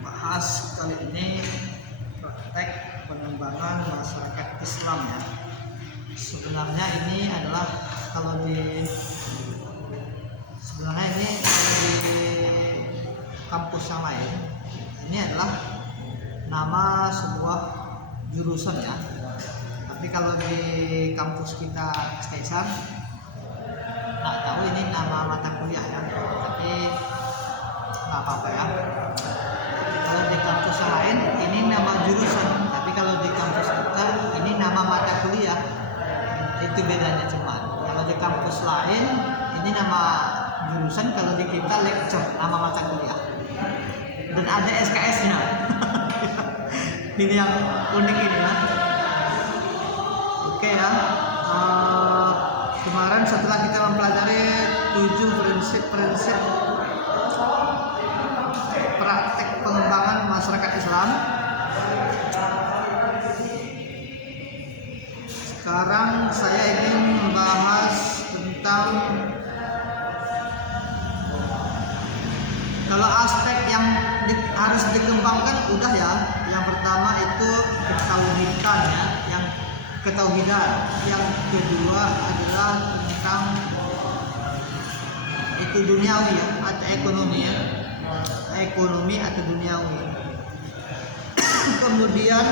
bahas kali ini praktek pengembangan masyarakat Islam ya. Sebenarnya ini adalah kalau di kampus yang lain ini adalah nama sebuah jurusan ya. Tapi kalau di kampus kita Kaisar nggak tahu ini nama mata kuliah ya. Tapi nggak apa-apa ya. Kalau di kampus yang lain ini nama jurusan, tapi kalau di kampus kita ini nama mata kuliah. Itu bedanya cuman. Kalau di kampus lain ini nama jurusan, kalau di kita lecture, nama mata kuliah. Dan ada SKS-nya. Ini yang unik ini ya. Oke ya. Kemarin setelah kita mempelajari 7 prinsip-prinsip praktek pengembangan masyarakat Islam, sekarang saya ingin membahas tentang kalau aspek yang harus dikembangkan udah ya. Yang pertama itu ketauhidan ya, yang ketauhidan. Yang kedua adalah tentang itu duniawi ya, atau ekonomi ya, ekonomi atau duniawi. Kemudian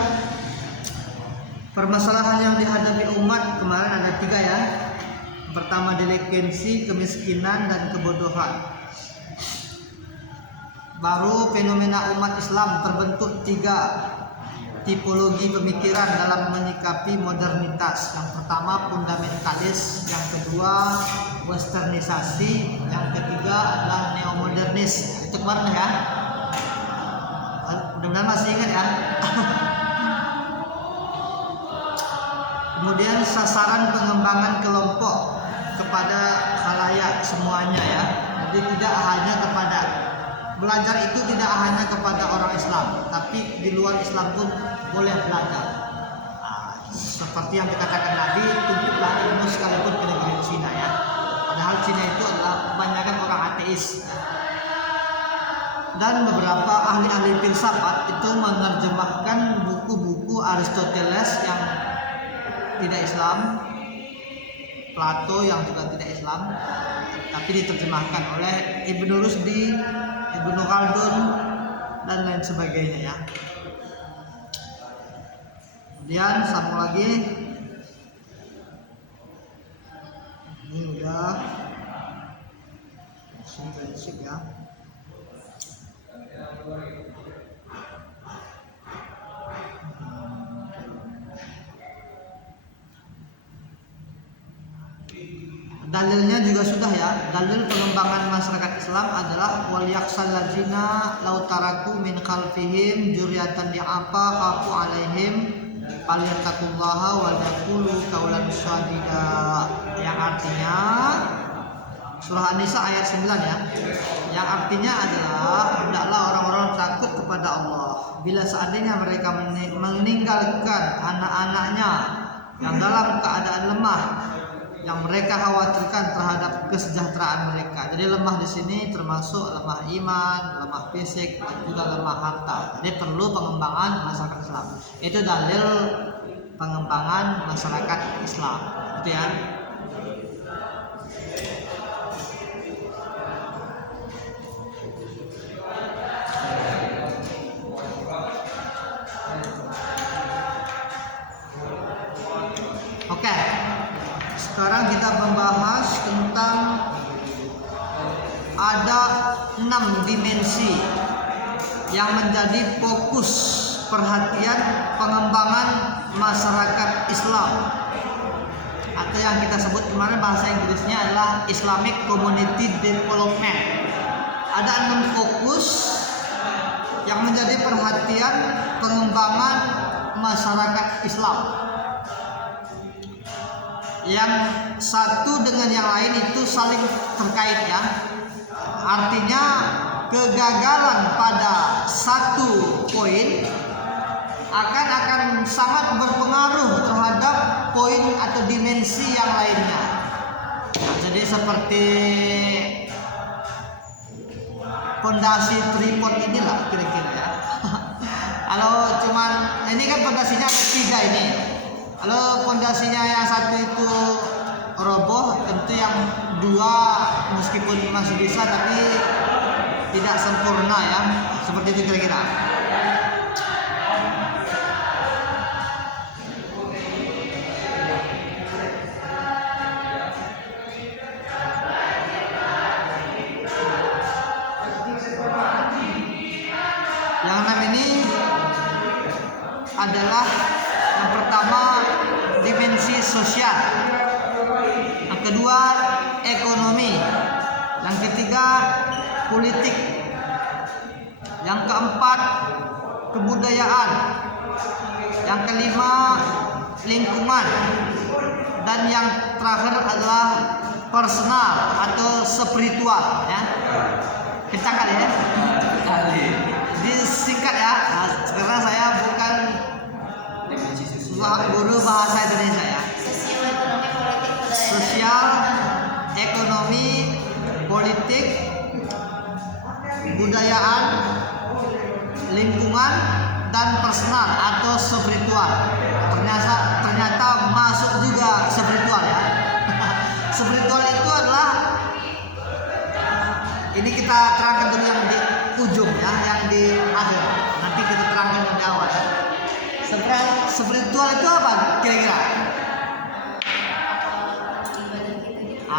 permasalahan yang dihadapi umat kemarin ada 3 ya. Pertama delinkuensi, kemiskinan, dan kebodohan. Baru fenomena umat Islam terbentuk 3 tipologi pemikiran dalam menyikapi modernitas. Yang pertama fundamentalis, yang kedua westernisasi, yang ketiga adalah neomodernis. Itu kemarin ya. Mudah-mudahan masih ingat ya. Kemudian sasaran pengembangan kelompok kepada khalayak semuanya ya. Jadi tidak hanya kepada belajar itu tidak hanya kepada orang Islam, tapi di luar Islam pun boleh belajar. Seperti yang dikatakan Nabi, tuntutlah ilmu sekalipun ke negeri Cina ya. Padahal Cina itu adalah kebanyakan orang ateis. Dan beberapa ahli-ahli filsafat itu menerjemahkan buku-buku Aristoteles yang tidak Islam, Plato yang juga tidak Islam, tapi diterjemahkan oleh Ibnu Rusdi, Ibnu Khaldun, dan lain sebagainya ya. Kemudian satu lagi, ini udah prinsip ya. Dalilnya juga sudah ya. Dalil pengembangan masyarakat Islam adalah wal yaksal ladzina law taraku min khalfihim dzurriatan di'afa khafu alaihim falyattaqullaha wa yaqulu qaulan sadida. Yang artinya surah An-Nisa ayat 9 ya. Yang artinya adalah hendaklah orang-orang takut kepada Allah bila seandainya mereka meninggalkan anak-anaknya yang dalam keadaan lemah, yang mereka khawatirkan terhadap kesejahteraan mereka. Jadi lemah di sini termasuk lemah iman, lemah fisik, dan juga lemah harta. Jadi perlu pengembangan masyarakat Islam. Itu dalil pengembangan masyarakat Islam. Itu ya. Oke. Sekarang kita membahas tentang ada 6 dimensi yang menjadi fokus perhatian pengembangan masyarakat Islam, atau yang kita sebut kemarin bahasa Inggrisnya adalah Islamic Community Development. Ada 6 fokus yang menjadi perhatian pengembangan masyarakat Islam. Yang satu dengan yang lain itu saling terkait ya. Artinya kegagalan pada satu poin akan sangat berpengaruh terhadap poin atau dimensi yang lainnya. Jadi seperti pondasi tripod inilah kira-kira ya. Kalau cuman ini kan pondasinya tiga ini. Kalau pondasinya yang satu itu roboh, tentu yang dua meskipun masih bisa tapi tidak sempurna ya. Seperti itu kira-kira. Yang enam ini adalah yang pertama dimensi sosial, yang kedua ekonomi, yang ketiga politik, yang keempat kebudayaan, yang kelima lingkungan, dan yang terakhir adalah personal atau spiritual ya. Kencang kali ya. Disingkat ya, karena saya bukan guru bahasa Indonesia ya. Sosial, ekonomi, politik, budayaan, lingkungan, dan personal atau spiritual. Ternyata masuk juga spiritual ya. Spiritual itu adalah, ini kita terangkan dulu yang di ujung ya, yang di akhir. Nanti kita terangkan di awal. Spiritual itu apa kira-kira?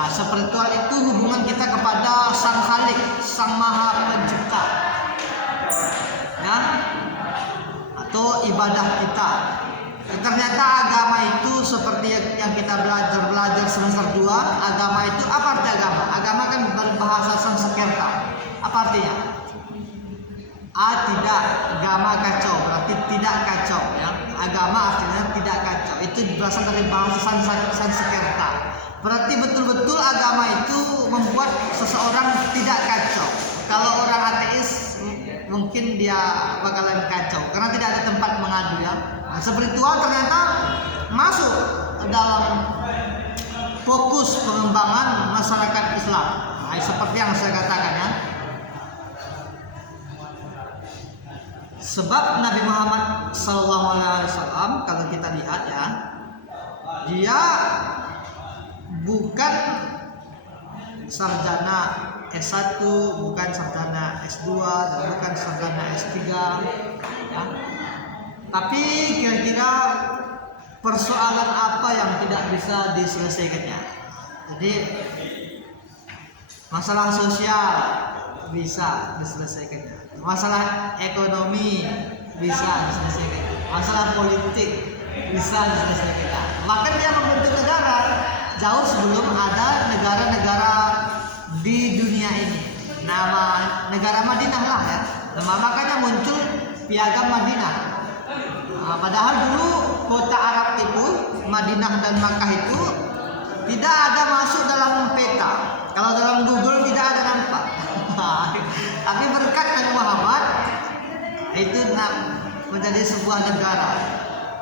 Spiritual itu hubungan kita kepada Sang Khalik, Sang Maha Pencipta, ya, atau ibadah kita. Ternyata agama itu seperti yang kita belajar semester 2, agama itu apa arti agama? Agama kan berbahasa Sanskerta. Apa artinya? Tidak, agama kacau, berarti tidak kacau ya. Agama artinya tidak kacau. Itu berasal dari bahasa Sanskerta. Berarti betul-betul agama itu membuat seseorang tidak kacau. Kalau orang ateis mungkin dia bakalan kacau karena tidak ada tempat mengadu ya. Spiritual ternyata masuk dalam fokus pengembangan masyarakat Islam. Seperti yang saya katakan ya. Sebab Nabi Muhammad SAW kalau kita lihat ya, dia bukan sarjana S1, bukan sarjana S2, dan bukan sarjana S3 ya. Tapi kira-kira persoalan apa yang tidak bisa diselesaikannya? Jadi masalah sosial bisa diselesaikannya, masalah ekonomi bisa diselesaikan, masalah politik bisa diselesaikan. Bahkan dia membentuk negara jauh sebelum ada negara-negara di dunia ini. Nama negara Madinah lah ya. Makanya muncul Piagam Madinah. Padahal dulu kota Arab itu, Madinah dan Makkah itu tidak ada masuk dalam peta. Kalau dalam Google tidak ada nampak. Tapi berkat Nabi Muhammad itu menjadi sebuah negara.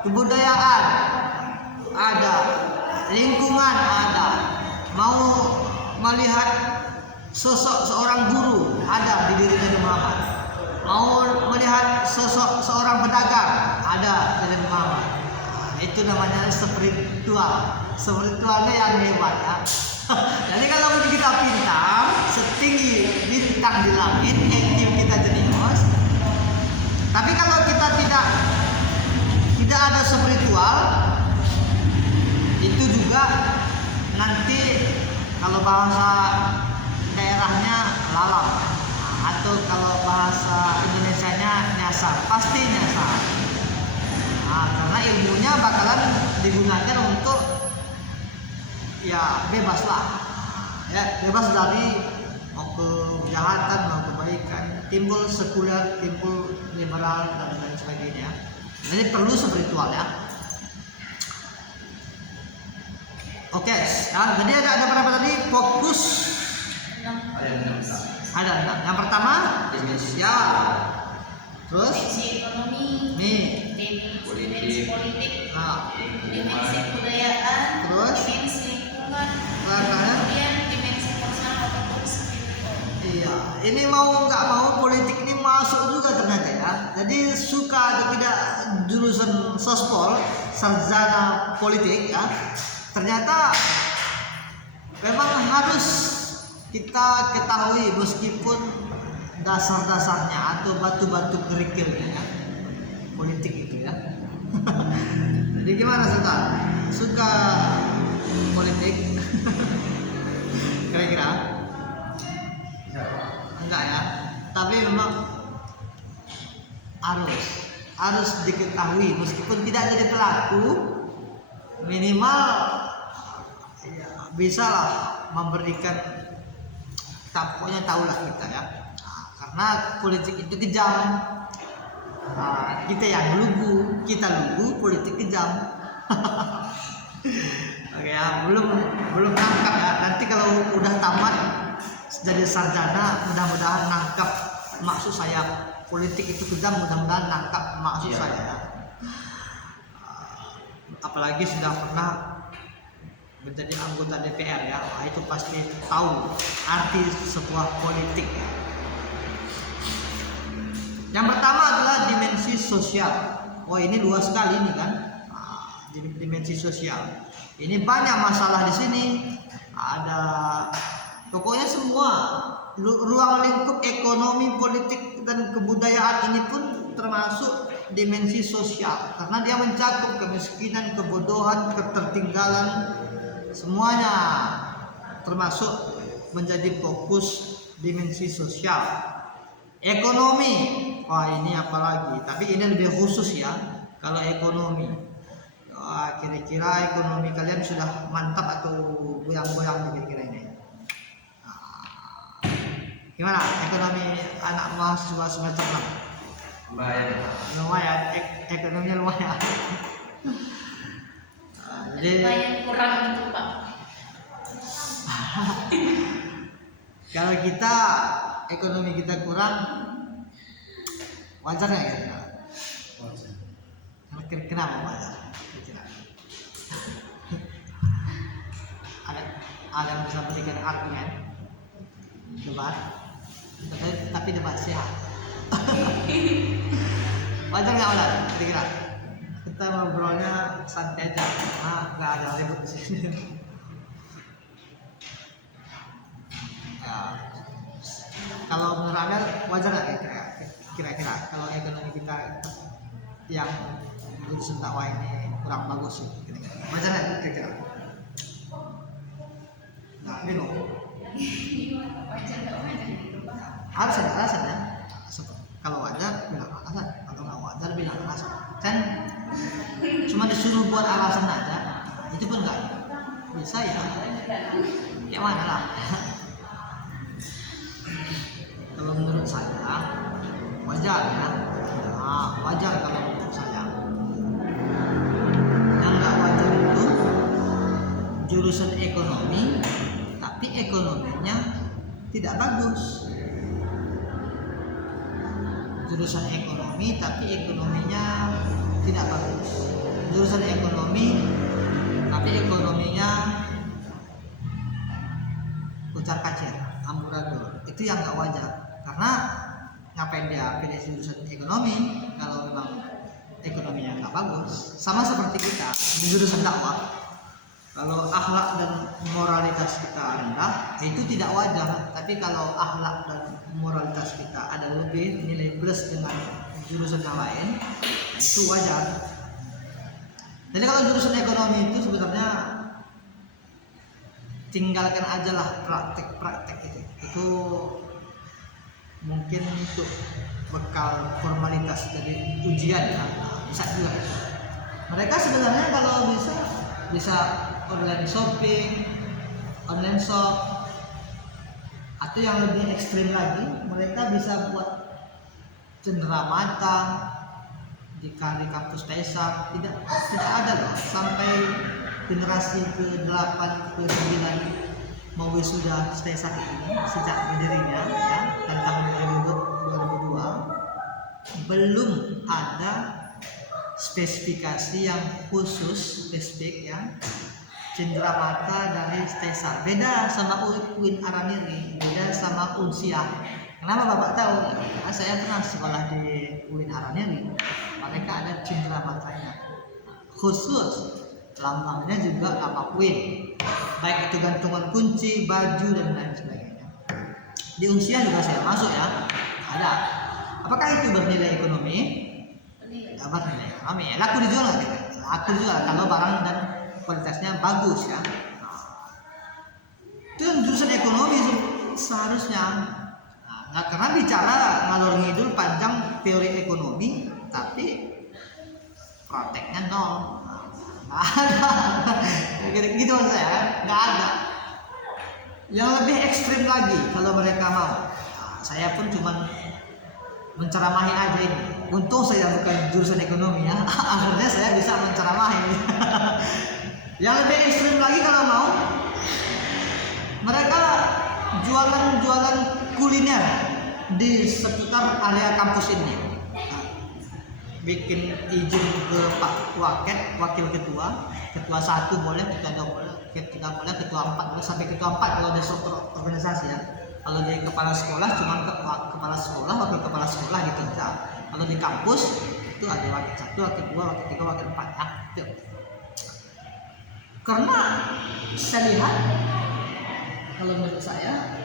Kebudayaan ada, lingkungan ada. Mau melihat sosok seorang guru ada di diri Nabi Muhammad. Mau melihat sosok seorang pedagang ada di Nabi Muhammad. Itu namanya spiritual. Spiritualnya yang hebat ya. Jadi kalau kita pintar, setinggi bintang di langit, IQ kita jenius. Tapi kalau kita tidak ada spiritual, itu juga nanti kalau bahasa daerahnya lalam, atau kalau bahasa Indonesianya nyasar, pasti nyasar. Karena ilmunya bakalan digunakan untuk ya bebas lah, ya bebas dari mau kejahatan mau kebaikan, timbul sekuler, timbul liberal dan lain sebagainya. Jadi perlu spiritual ya. Oke, ya, jadi ada berapa tadi? Fokus ada 6. Yang pertama dimensi sosial, terus dimensi ekonomi, dimensi politik, dimensi budayaan, terus dimensi lingkungan, kemudian dimensi personal ataupun spiritual. Iya, ini mau nggak mau politik ini masuk juga ternyata ya. Jadi suka atau tidak jurusan sospol, sarjana politik ya, ternyata memang harus kita ketahui meskipun dasar-dasarnya atau batu-batu kerikilnya ya, politik itu ya. Jadi gimana Sultan? Suka politik? Kira-kira? Enggak ya, tapi memang harus diketahui meskipun tidak jadi pelaku, minimal ya, bisa lah memberikan, pokoknya tahulah kita ya. Nah, karena politik itu kejam. Nah, kita yang lugu, politik kejam. Oke ya, belum nangkap ya. Nanti kalau udah tamat jadi sarjana, mudah-mudahan nangkap maksud saya. Politik itu kejam, mudah-mudahan nangkap maksud saya ya. Apalagi sudah pernah menjadi anggota DPR ya, wah, itu pasti tahu arti sebuah politik ya. Yang pertama adalah dimensi sosial. Oh ini luas sekali ini kan, dimensi sosial. Ini banyak masalah di sini. Ada pokoknya semua ruang lingkup ekonomi, politik dan kebudayaan ini pun termasuk dimensi sosial karena dia mencakup kemiskinan, kebodohan, ketertinggalan, semuanya termasuk menjadi fokus dimensi sosial. Ekonomi, wah ini apalagi, tapi ini lebih khusus ya. Kalau ekonomi, wah, kira-kira ekonomi kalian sudah mantap atau goyang-goyang kira-kira ini? Gimana ekonomi anak mahasiswa semester 6? Lumayan, ekonominya lumayan. Jadi lumayan kurang itu Pak. Kalau kita ekonomi kita kurang, wajar nggak ya? Wajar. Kenapa wajar? Ada yang bisa berikan argumen, debat, tapi debat sehat. Wajar nggak wajar? Kira-kira kita ngobrolnya santai aja, nggak ada ribut di sini. Ya, kalau menurut Amel wajar nggak kira-kira kalau ekonomi kita yang jurusan dakwah ini kurang bagus, wajar nggak kira-kira? Nah, bingung. Wajar nggak wajar gitu Pak? Harus ada alasannya. Kalau wajar bilang alasan, kalau nggak wajar bilang alasan. Kan cuma disuruh buat alasan aja, itu pun nggak bisa ya. Ya mana lah. Kalau menurut saya wajar ya. Nah, wajar kalau menurut saya. Yang nggak wajar itu jurusan ekonomi, tapi ekonominya tidak bagus. Jurusan ekonomi tapi ekonominya tidak bagus. Jurusan ekonomi tapi ekonominya kucar-kacir, amburadul. Itu yang nggak wajar. Karena ngapain dia pilih jurusan ekonomi kalau memang ekonominya nggak bagus? Sama seperti kita di jurusan dakwah. Kalau akhlak dan moralitas kita rendah, itu tidak wajar. Tapi kalau akhlak dan moralitas kita ada lebih nilai plus dengan jurusan yang lain, itu wajar. Jadi kalau jurusan ekonomi itu sebenarnya tinggalkan aja lah praktek-praktek itu. Itu mungkin untuk bekal formalitas jadi ujian ya, bisa juga. Mereka sebenarnya kalau bisa online shopping, online shop, atau yang lebih ekstrim lagi, mereka bisa buat cenderamata di kampus TESA. Tidak ada loh, sampai generasi ke-8 ke-9 mau wisuda TESA ini sejak berdirinya ya, dan tahun 2002 belum ada spesifikasi yang khusus spesifik ya cindera mata dari Stesar. Beda sama UIN Araniri, beda sama Unsiah. Kenapa Bapak tahu? Karena saya pernah sekolah di UIN Araniri. Mereka ada cindera matanya. Khusus lambangnya juga lambang UIN. Baik itu gantungan kunci, baju dan lain sebagainya. Di Unsiah juga saya masuk ya. Ada. Apakah itu bernilai ekonomi? Dapat nilai ekonomi. Laku dijual nggak? Laku dijual kalau barang dan kualitasnya bagus ya. Itu yang jurusan ekonomi seharusnya. Nah, karena bicara ngalor ngidul panjang teori ekonomi, tapi prakteknya nol. Nggak ada. Gitu saya, nggak ada. Yang lebih ekstrim lagi kalau mereka mau. Nah, saya pun cuma menceramahi aja ini. Untung saya bukan jurusan ekonomi ya. Akhirnya saya bisa menceramahi. Yang lebih ekstrim lagi kalau mau, mereka jualan kuliner di seputar area kampus ini. Bikin izin ke Pak Waket, wakil ketua 1 boleh, ketua 2 boleh, ketua 4 boleh, sampai ketua 4 kalau di struktur organisasi ya. Kalau di kepala sekolah cuma kepala sekolah, wakil kepala sekolah gitu aja. Kalau di kampus itu ada wakil 1, wakil 2, wakil 3, wakil 4 ya. Gitu. Karena saya lihat kalau menurut saya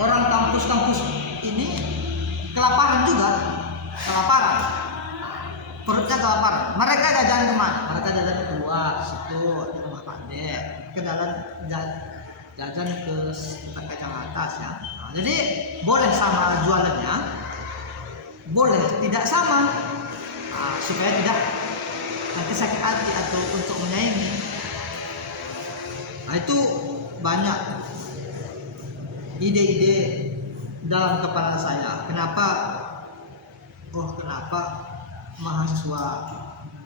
orang kampus-kampus ini kelaparan juga, perutnya kelaparan. Mereka jajan kemana? Mereka jajan keluar situ di rumah pandai, ke jalan jajan ke kacang atas ya. Nah, jadi boleh sama jualannya, boleh tidak sama, supaya tidak nanti sakit hati atau untuk menyaingi. Nah, itu banyak ide-ide dalam kepala saya. Kenapa mahasiswa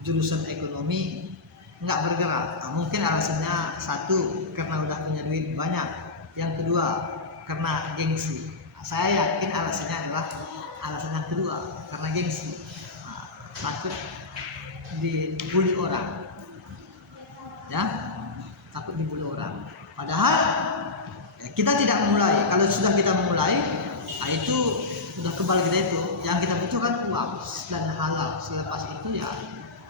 jurusan ekonomi nggak bergerak? Nah, mungkin alasannya satu karena udah punya duit banyak, yang kedua karena gengsi. Saya yakin alasannya adalah alasan yang kedua karena gengsi. Takut dibully orang, ya, takut dibully orang. Padahal kita tidak memulai. Kalau sudah kita memulai, itu udah kebal kita itu. Yang kita butuhkan uang dan halal. Selepas itu ya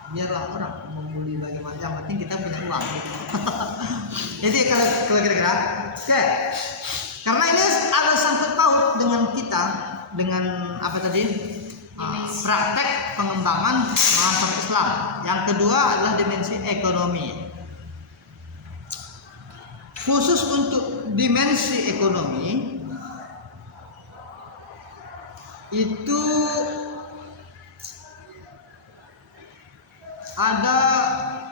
biarlah orang membuli bagaimana, yang penting kita punya uang gitu. Jadi kalau kira-kira oke. Karena ini ada sangkut paut dengan kita, dengan apa tadi, praktek pengembangan masyarakat Islam. Yang kedua adalah dimensi ekonomi. Khusus untuk dimensi ekonomi itu ada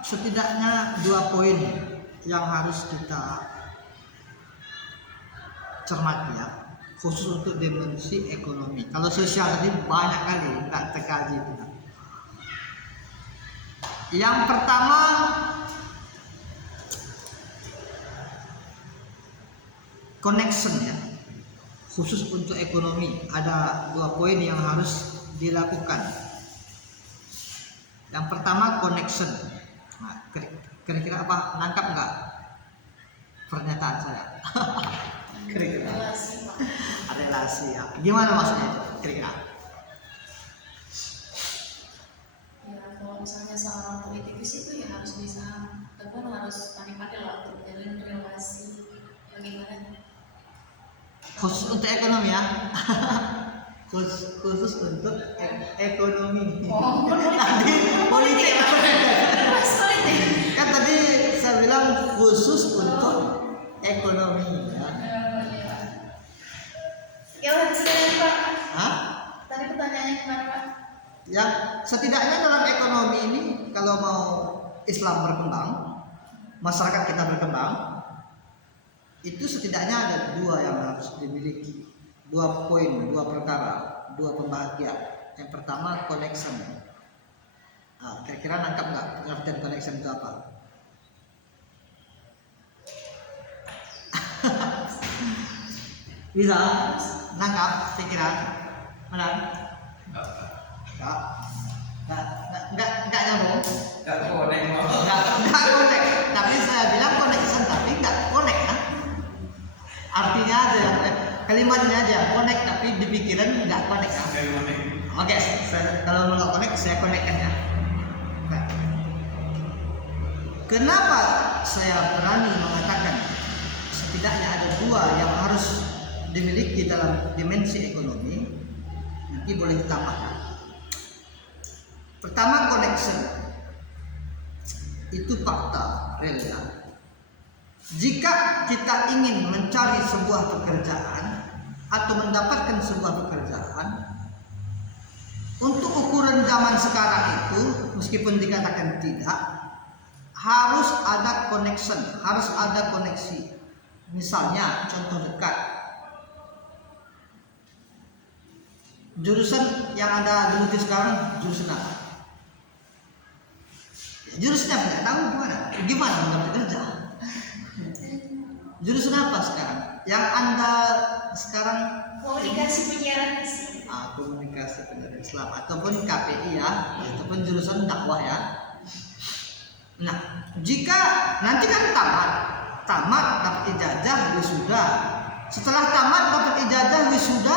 setidaknya 2 poin yang harus kita cermati ya, khusus untuk dimensi ekonomi. Kalau sosial tadi banyak kali nggak terkaji. Yang pertama, connection ya, khusus untuk ekonomi ada 2 poin yang harus dilakukan. Yang pertama connection. Nah, kira-kira apa? Nangkap nggak pernyataan saya? Kira-kira relasi ya. Gimana maksudnya itu? Kira-kira? Ya kalau misalnya seorang politikus itu ya harus bisa, ataupun harus pandai-pandai lah untuk menjalin relasi. Bagaimana? Khusus untuk ekonomi ya. khusus untuk ekonomi. Oh, tadi politik. Kan tadi saya bilang khusus untuk ekonomi ya. Ya silakan Pak. Hah? Tadi pertanyaannya gimana Pak? Ya, setidaknya dalam ekonomi ini kalau mau Islam berkembang, masyarakat kita berkembang, itu setidaknya ada 2 yang harus dimiliki, 2 poin, 2 perkara, 2 pembahagian. Yang pertama connection. Nah, kira-kira nangkap nggak pengertian connection itu apa? Bisa nangkap pikiran? Mana? Enggak nyambung. Enggak connect. Tapi saya bilang kalimatnya aja connect tapi di pikiran nggak connect ya. Oke, kalau nggak connect saya connectkan ya. Oke. Kenapa saya berani mengatakan setidaknya ada dua yang harus dimiliki dalam dimensi ekonomi? Nanti boleh ditambahkan. Pertama, connection. Itu fakta real ya. Jika kita ingin mencari sebuah pekerjaan atau mendapatkan sebuah pekerjaan, untuk ukuran zaman sekarang itu meskipun dikatakan tidak, harus ada connection, harus ada koneksi. Misalnya contoh dekat, jurusan yang ada di sekarang jurusan apa? Jurusannya tidak tahu gimana mendapat kerja. Jurusan apa sekarang? Yang Anda sekarang Komunikasi penyiaran komunikasi penyiaran Islam ataupun KPI ya, ataupun jurusan dakwah ya. Nah, jika nanti kan tamat dapat ijazah wisuda. Setelah tamat dapat ijazah wisuda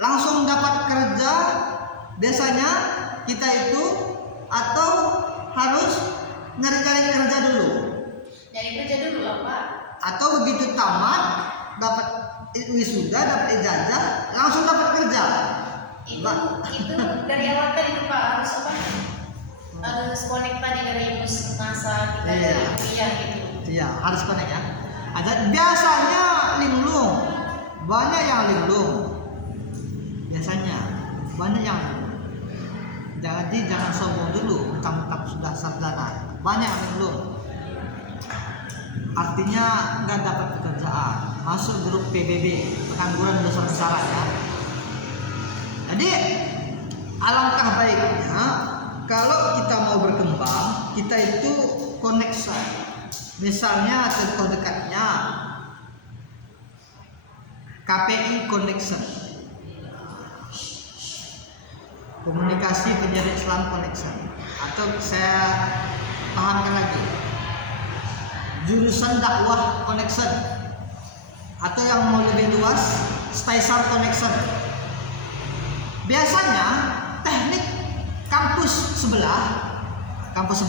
langsung dapat kerja biasanya kita itu, atau harus nyari-cari kerja dulu? Nyari kerja dulu lah Pak. Atau begitu tamat dapat wisuda dapat ijazah langsung dapat kerja? Itu dari awal tadi itu Pak harus apa? Harus connect tadi dari masa kita dari kuliah gitu. Iya, harus connect ya. Ada biasanya linglung, banyak yang linglung. Biasanya banyak yang jadi jangan sombong dulu, mentang-mentang sudah sarjana. Banyak yang linglung. Artinya nggak dapat pekerjaan, masuk grup PBB, pengangguran besar-besaran ya. Jadi alangkah baiknya kalau kita mau berkembang, kita itu connection. Misalnya contoh dekatnya KPI connection, komunikasi penyiaran Islam connection, atau saya pahamkan lagi, jurusan dakwah connection, atau yang mau lebih luas Staisar connection. Biasanya teknik kampus sebelah, kampus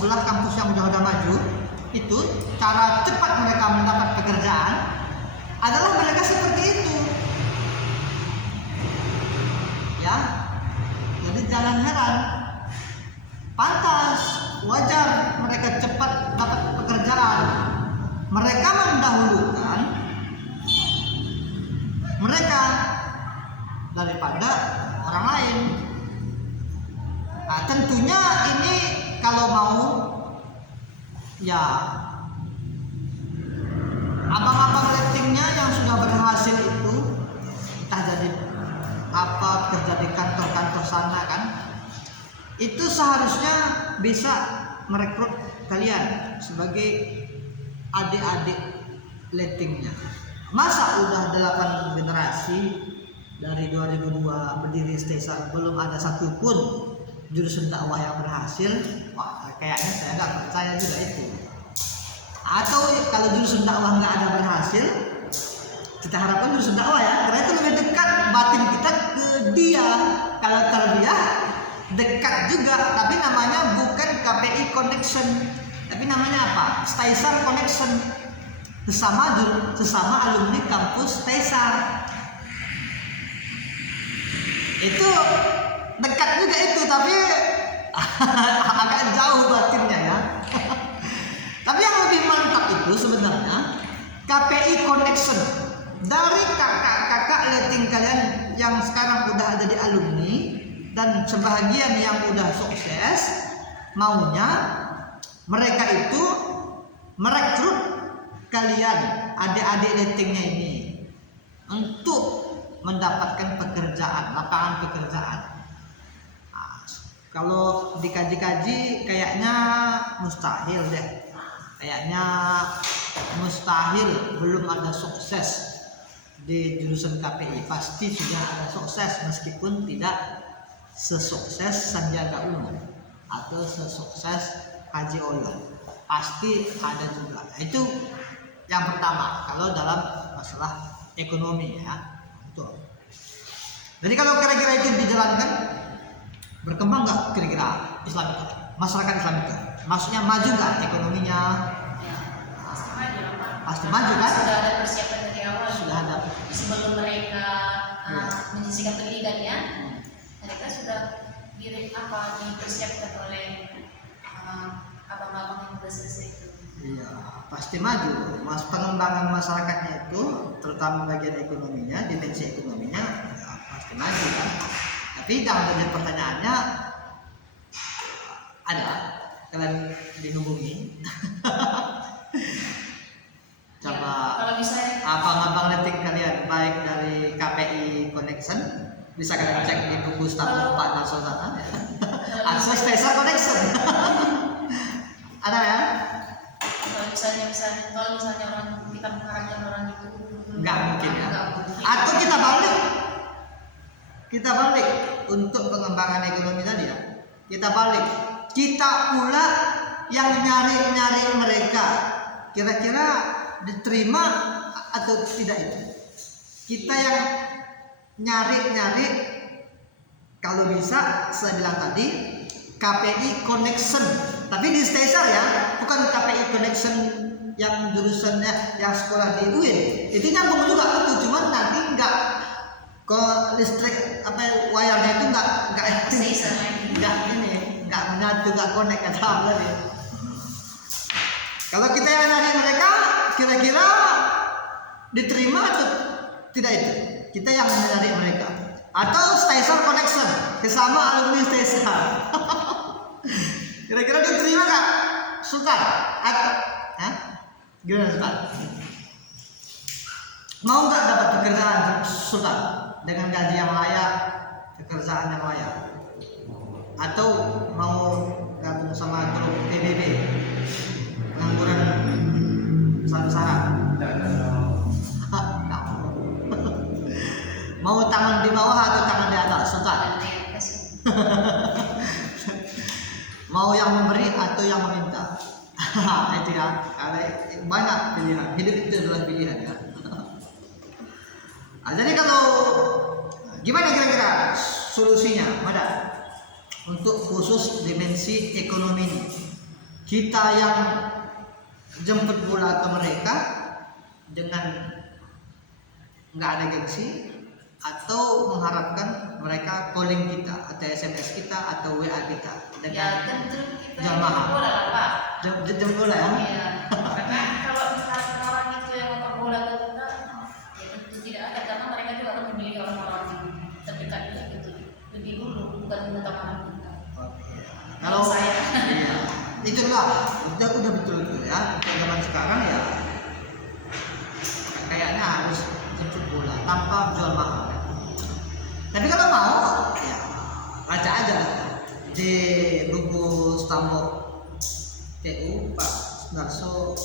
yang udah maju, itu cara cepat mereka mendapat pekerjaan adalah mereka seperti itu ya. Jadi jangan heran, pantas, wajar mereka cepat dapat pekerjaan. Mereka mendahulukan mereka daripada orang lain. Nah, tentunya ini kalau mau ya abang-abang ratingnya yang sudah berhasil itu, entah jadi apa, kerja di kantor-kantor sana kan, itu seharusnya bisa merekrut kalian sebagai adik-adik ratingnya. Masa udah 8 generasi dari 2002 berdiri Staisar belum ada satupun jurusan dakwah yang berhasil? Wah, kayaknya saya nggak percaya juga itu. Atau kalau jurusan dakwah nggak ada berhasil, kita harapkan jurusan dakwah ya, karena itu lebih dekat batin kita ke dia. Kalau tarbiyah dekat juga, tapi namanya bukan KPI connection, tapi namanya apa? Staisar connection, sesama alumni kampus Staisar. Itu dekat juga itu, tapi agak jauh batinnya ya. Tapi yang lebih mantap itu sebenarnya KPI connection dari kakak-kakak letting kalian yang sekarang udah ada di alumni dan sebahagian yang udah sukses, maunya mereka itu merekrut kalian adik-adik lettingnya ini untuk mendapatkan pekerjaan, lapangan pekerjaan. Nah, kalau dikaji-kaji kayaknya mustahil deh. Kayaknya mustahil belum ada sukses di jurusan KPI. Pasti sudah ada sukses meskipun tidak sesukses Sandiaga Uno atau sesukses Haji Oyon. Pasti ada juga. Itu yang pertama kalau dalam masalah ekonomi ya. Betul. Jadi kalau kira-kira itu dijalankan, berkembang nggak kira-kira Islam itu, masyarakat Islam itu? Maksudnya maju nggak ekonominya? Ya, pasti maju lah, Pak. Pasti maju kan? Sudah ada persiapan dari awal. Sudah ada. Sebelum mereka Ya. menyelesaikan pendidikannya, mereka sudah dipersiapkan oleh abang-abang yang sudah selesai itu. Iya, pasti maju. Pengembangan masyarakatnya itu, terutama bagian ekonominya, dimensi ekonominya, ya, pasti maju kan. Tapi dalam banyak pertanyaannya ada, kalian dihubungi. Coba Kalau misalnya abang-abang letting kalian, baik dari KPI Connection, bisa kalian cek di buku Startup Pak Naso sana. Akses Desa Connection. Ada ya? kalau misalnya orang kita mengharapkan orang itu Nggak mungkin ya. nggak mungkin. Atau kita balik untuk pengembangan ekonomi tadi ya. Kita balik, kita pula yang nyari mereka, kira-kira diterima atau tidak itu. Kita yang nyari, kalau bisa saya bilang tadi KPI Connection, tapi di Stesar ya, bukan KPI Connection yang jurusannya yang sekolah di UIN. Itu nyambung juga itu, cuman nanti nggak ke listrik wayarnya itu nggak menyatu, nggak connect kata apa ya. Kalau kita yang nyari mereka, kira-kira diterima atau tidak itu? Kita yang mencari mereka. Atau Stesar Connection, kesama alumni Stesar. Kira-kira diterima nggak? Sultan? Atau gimana Sultan? Mau nggak dapat pekerjaan Sultan dengan gaji yang layak, pekerjaan yang layak? Atau mau gabung sama grup PBB, pengangguran besar-besaran? Mau tangan di bawah atau tangan di atas, Sultan? Mau yang memberi atau yang meminta? Itu ya, ada banyak pilihan. Hidup itu adalah pilihan ya. Jadi kalau gimana kira-kira solusinya, Mada? Untuk khusus dimensi ekonomi ini, kita yang jemput bola ke mereka dengan nggak ada gengsi, atau mengharapkan mereka calling kita atau SMS kita atau WA kita Ya dengan tentu kita jual mahal. bola lah, Pak. Jemput bola ya? Iya. Karena kalau misalnya orang itu yang mau bola ke kita, ya tentu tidak ada, karena mereka juga akan memilih orang-orang terdekat gitu lebih dulu, bukan utama kita. Kalau saya iya, itulah udah betul ya. Zaman sekarang ya kayaknya harus jemput bola tanpa jual mahal. Tapi kalau mau ya baca aja di buku Stambok TU Pak Narso,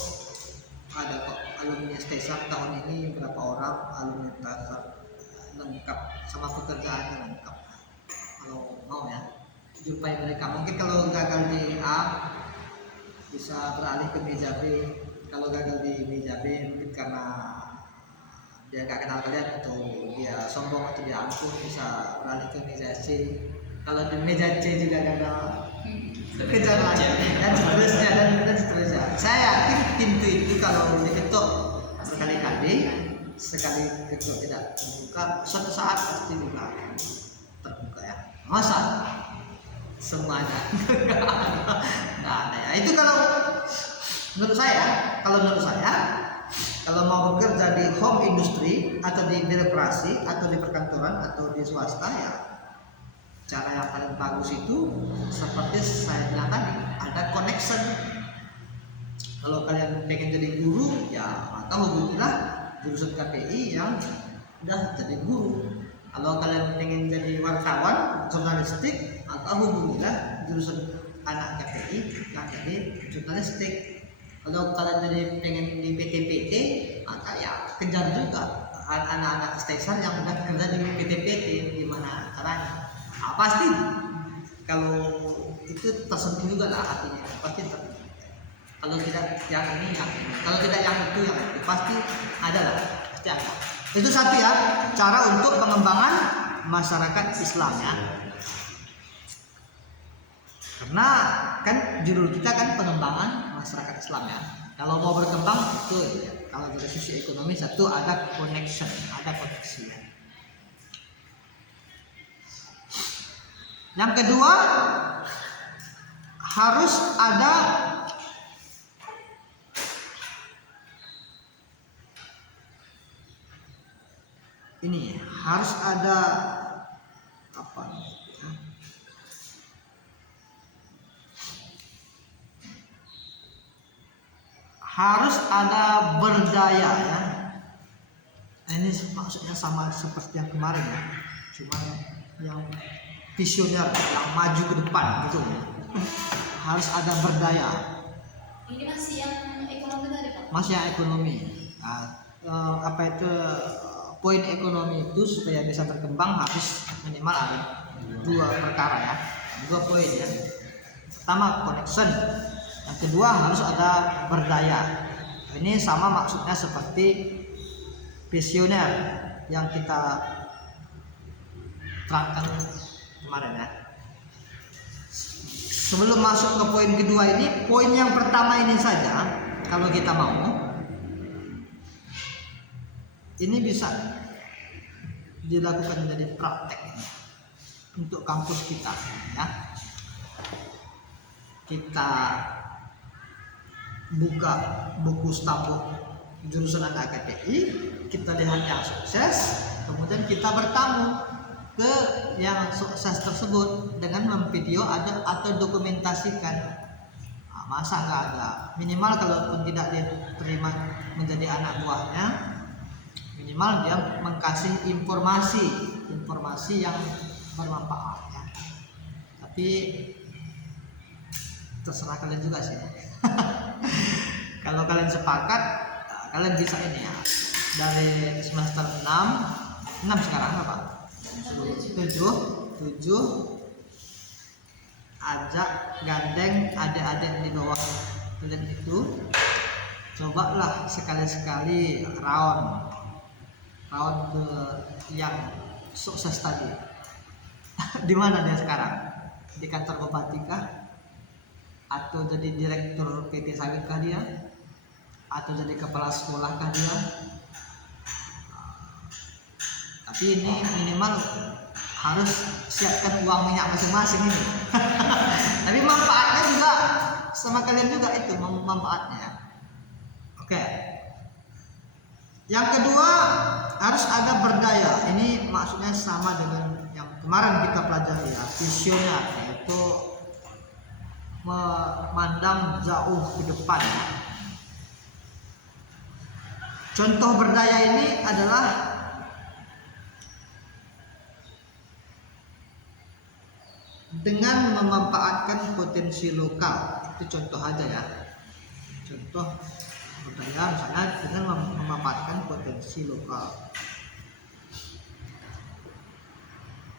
ada kok alumni Stesar tahun ini berapa orang alumni Stesar, lengkap sama pekerjaannya lengkap. Kalau mau ya jumpai mereka. Mungkin kalau gagal di A bisa beralih ke meja B. Kalau gagal di meja B mungkin karena dia gak kenal kalian atau dia sombong atau dia angkuh, bisa beralih ke meja C. Kalau di meja C juga gagal, kejar lagi dan seterusnya dan seterusnya. Saya yakin pintu itu kalau diketuk sekali ketuk tidak terbuka, suatu saat pasti juga akan terbuka ya. Masa semuanya nggak ada ya. Itu kalau menurut saya, kalau mau bekerja di home industry atau di birokrasi atau di perkantoran atau di swasta ya, cara yang paling bagus itu seperti saya bilang tadi, ada connection. Kalau kalian pengen jadi guru ya maka hubungilah jurusan KPI yang udah jadi guru. Kalau kalian pengen jadi wartawan jurnalistik maka hubungilah jurusan anak KPI yang jadi jurnalistik. Kalau kalian jadi pengen di PT-PT maka ya kejar juga anak-anak Stesar yang udah kerja di PT-PT, gimana caranya. Pasti kalau itu tersentuh juga lah hatinya, pasti tersentuh. Kalau tidak yang ini, kalau tidak yang itu, pasti ada lah, pasti ada. Itu satu ya, cara untuk pengembangan masyarakat Islam ya. Karena kan judul kita kan pengembangan masyarakat Islam ya. Kalau mau berkembang itu ya, kalau dari sisi ekonomi satu ada connection, ada koneksi ya. Yang kedua harus ada ini, harus ada apa ya? Harus ada berdaya ya. Ini maksudnya sama seperti yang kemarin ya, cuma yang visioner, yang maju ke depan gitu ya. Harus ada berdaya. Ini masih yang ekonomi tadi Pak? Masih yang ekonomi. Nah, apa itu poin ekonomi itu supaya bisa berkembang harus minimal ada dua perkara ya, dua poin ya. Pertama connection, yang kedua harus ada berdaya. Ini sama maksudnya seperti visioner yang kita terangkan kemarin ya. Sebelum masuk ke poin kedua ini, poin yang pertama ini saja kalau kita mau, ini bisa dilakukan menjadi praktek untuk kampus kita ya. Kita buka buku stabuk jurusan AKPI, kita lihat yang sukses, kemudian kita bertamu ke yang sukses tersebut dengan memvideo ada atau dokumentasikan. Nah, masa nggak ada, minimal kalaupun tidak diterima menjadi anak buahnya, minimal dia mengkasih informasi yang bermanfaat ya. Tapi terserah kalian juga sih. Kalau kalian sepakat, kalian bisa ini ya, dari semester 6 sekarang apa? 7 ajak gandeng adik-adik di bawah kalian itu, cobalah sekali-sekali round ke yang sukses tadi. Di mana dia sekarang? Di kantor bupati kah? Atau jadi direktur PT Sawit kah dia? Atau jadi kepala sekolah kah dia? Tapi ini minimal harus siapkan uang minyak masing-masing ini. Tapi manfaatnya juga sama kalian juga itu manfaatnya. Oke. Yang kedua harus ada berdaya. Ini maksudnya sama dengan yang kemarin kita pelajari ya, visioner, yaitu memandang jauh ke depan. Contoh berdaya ini adalah dengan memanfaatkan potensi lokal. Itu contoh aja ya, contoh berdaya misalnya dengan memanfaatkan potensi lokal.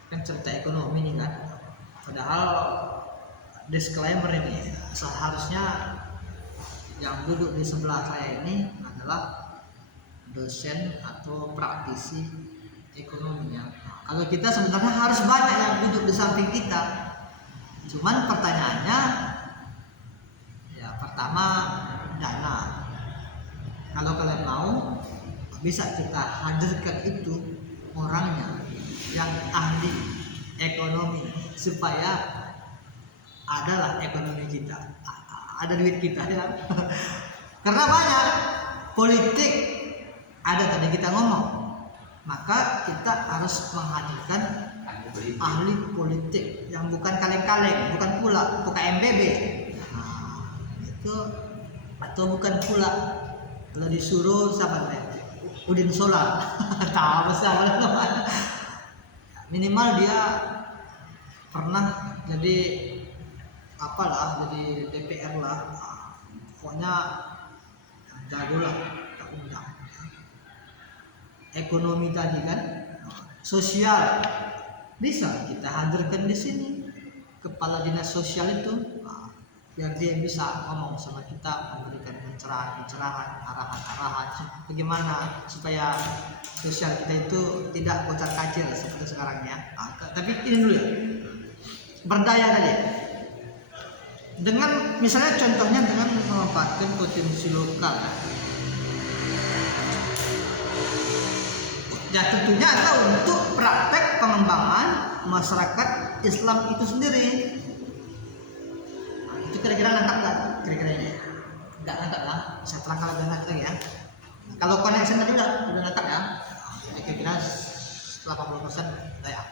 Kan cerita ekonomi ini kan, padahal disclaimer ini seharusnya yang duduk di sebelah saya ini adalah dosen atau praktisi ekonomi ya. Kalau kita sebenarnya harus banyak yang duduk di samping kita. Cuman pertanyaannya ya, pertama dana. Kalau kalian mau, bisa kita hadirkan itu orangnya yang ahli ekonomi supaya adalah ekonomi kita, ada duit kita ya. Karena banyak politik ada tadi kita ngomong, maka kita harus menghadirkan ahli politik yang bukan kaleng-kaleng, bukan pula MBB. Nah, itu atau bukan pula kalau disuruh siapa namanya Udin Solar. Tahu siapa namanya. Minimal dia pernah jadi apalah, jadi DPR lah. Pokoknya jago lah, tak undang. Ekonomi tadi kan, sosial bisa kita hadirkan di sini, kepala dinas sosial itu, biar dia bisa ngomong sama kita, memberikan pencerahan-pencerahan, arahan-arahan bagaimana supaya sosial kita itu tidak kocar-kacir seperti sekarang ya. Tapi ini dulu ya, berdaya tadi. Dengan misalnya contohnya dengan memanfaatkan potensi lokal. Ya tentunya adalah untuk praktek pengembangan masyarakat Islam itu sendiri. Nah, itu kira-kira nangkap nggak? Kira-kira ini nggak nangkap lah. Saya terangkan lebih lanjut lagi ya. Kalau connection tadi udah nangkap ya. Kira-kira 80% udah ya.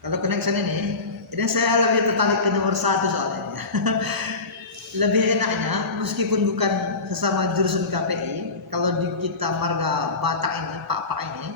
Kalau connection ini saya lebih tertarik ke nomor 1 soalnya. Lebih enaknya meskipun bukan sesama jurusan KPI, kalau di kita marga Batak ini, Pak ini,